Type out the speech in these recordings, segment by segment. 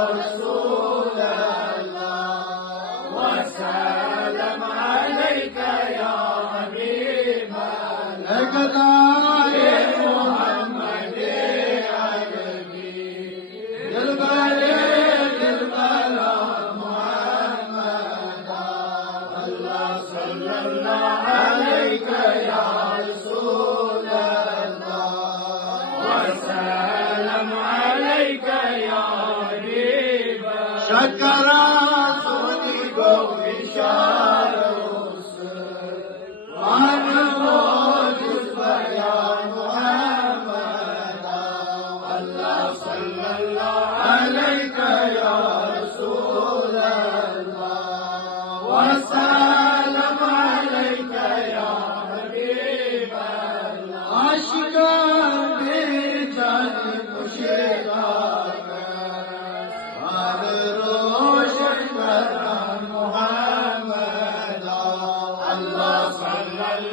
رسول الله وسلم عليك يا حبيب الله يا محمد عربي البلا محمد الله صلى الله عليك يا رسول الله وسلم عليك يا شكرا صوتي بشار وانا موجود يا محمد الله صلى الله عليك يا رسول الله وسلم عليك يا حبيب الله عاشقان بجان مشتاق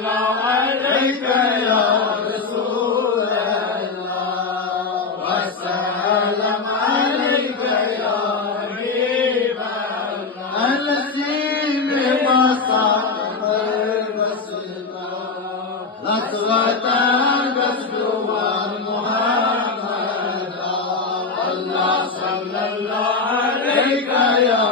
عليك يا رسول الله وسلم عليك يا حبيب الله الذي بمصاب المسجد لطوة قصد محمد الله صلى الله عليك يا